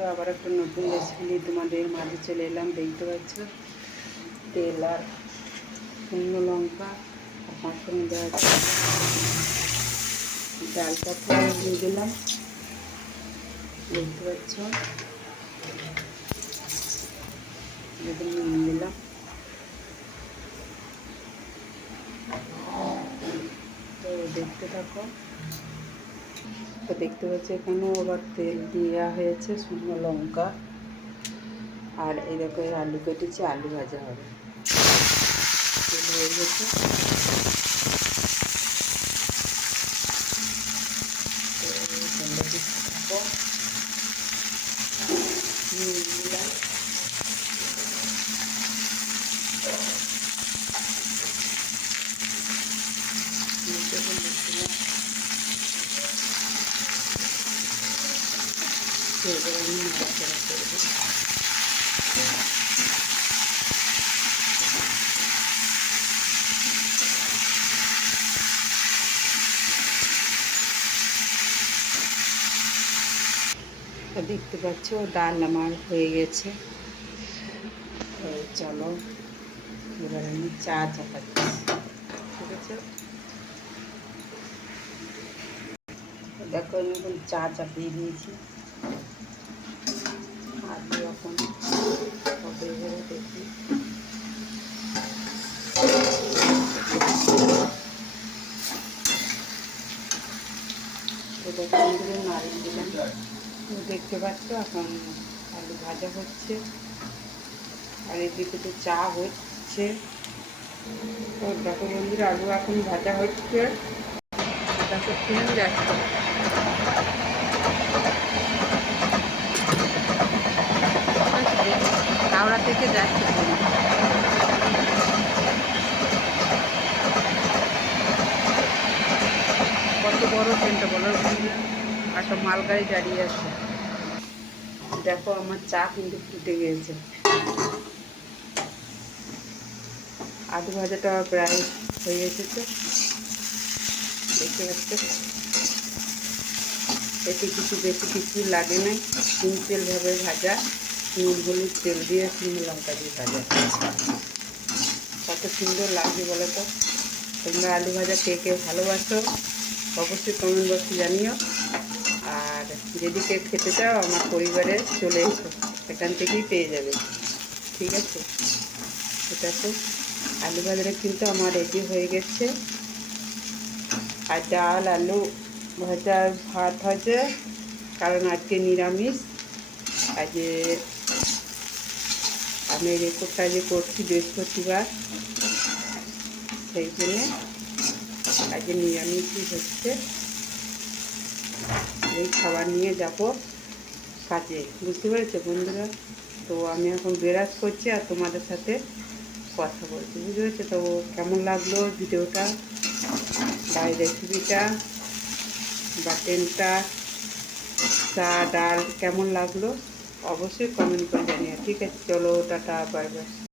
বন্ধুরা, আবার একটা নতুন রেসিপি নিয়ে তোমাদের মাঝে চলে এলাম। দেখতে পাচ্ছ তেল আর শুকনো লঙ্কা আর পাঁচফোড়ন দেওয়া আছে। ডালটা ফোড়ন দিয়ে দিলাম, দেখতে পাচ্ছ। নুন দিলাম, তো দেখতে থাকো। তো দেখতে পাচ্ছ এখানেও আবার তেল দেওয়া হয়েছে, শুকনো লঙ্কা আর এই দেখো আলু কেটেছি, আলু ভাজা হবে। তেল হয়ে গেছে, দিলাম নাড়াচাড়া করবো। দেখতে পাচ্ছ ডাল আমার হয়ে গেছে। তো চলো এবার আমি চা চাপাচ্ছি, ঠিক আছে। দেখো আমি এখন চা চাপিয়ে দিয়েছি, আলু এখন হবে দেখি। নাড়িয়ে দিলাম, দেখতে পাচ্ছ এখন আলু ভাজা হচ্ছে আর এদিকে তো চা হচ্ছে। তো দেখো বন্ধুরা, আলু এখন ভাজা হচ্ছে, দেখো ফিরে যাচ্ছে। হাওড়া থেকে যাচ্ছে, কত বড় ট্রেনটা বলো, একটা মালগাড়ি দাঁড়িয়ে আছে। দেখো আমার চা কিন্তু ফুটে গিয়েছে, আলু ভাজাটা প্রায় হয়ে এসেছে, দেখতে পাচ্ছ। এতে কিছু বেশি কিছু লাগে নাই, সিম্পলভাবে ভাজা, নুন হলুদ তেল দিয়ে শুকনো লঙ্কা দিয়ে ভাজা। কত সুন্দর লাগছে বলো তো। তোমরা আলু ভাজা কে কে ভালোবাসো অবশ্যই কমেন্ট বক্সে জানিও। আর যদি কে খেতে চাও আমার পরিবারে চলে এসো, এখান থেকেই পেয়ে যাবে, ঠিক আছে। এটা তো আলু ভাজাটা কিন্তু আমার রেডি হয়ে গেছে। আর ডাল আলু ভাজা ভাত হয়েছে, কারণ আজকে নিরামিষ। আজকে আমি রেকর্ডটা যে করছি বৃহস্পতিবার, সেই জন্যে আজকে নিরামিষই হচ্ছে। এই খাবার নিয়ে যাব কাজে, বুঝতে পেরেছো বন্ধুরা। তো আমি এখন ব্রাশ করছি আর তোমাদের সাথে কথা বলছি, বুঝতে পেরেছো। তো কেমন লাগলো ভিডিওটা বা রেসিপিটা বা ট্রেনটা চা ডাল কেমন লাগলো অবশ্যই কমেন্ট করে জানিও, ঠিক আছে। চলো টাটা, বাই বাই।